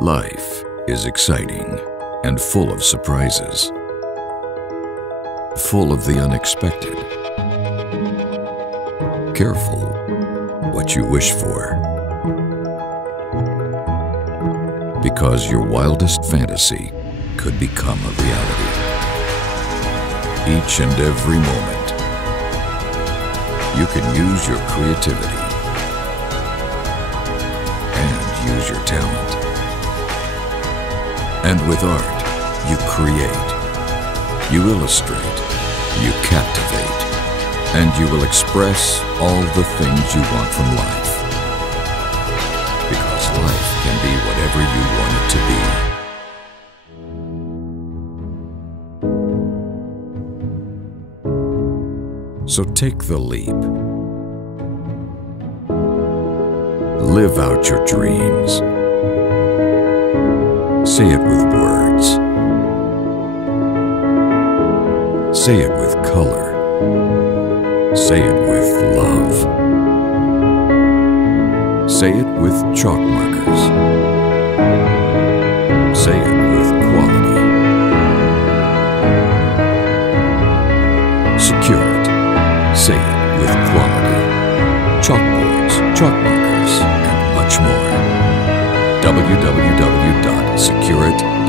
Life is exciting and full of surprises, full of the unexpected. Careful what you wish for, because your wildest fantasy could become a reality. Each and every moment, you can use your creativity and use your talent. And with art, you create, you illustrate, you captivate, and you will express all the things you want from life. Because life can be whatever you want it to be. So take the leap. Live out your dreams. Say it with words. Say it with color. Say it with love. Say it with chalk markers. Say it with quality. Secure it. Say it with quality. Chalkboards, chalk markers, and much more. www.securit.com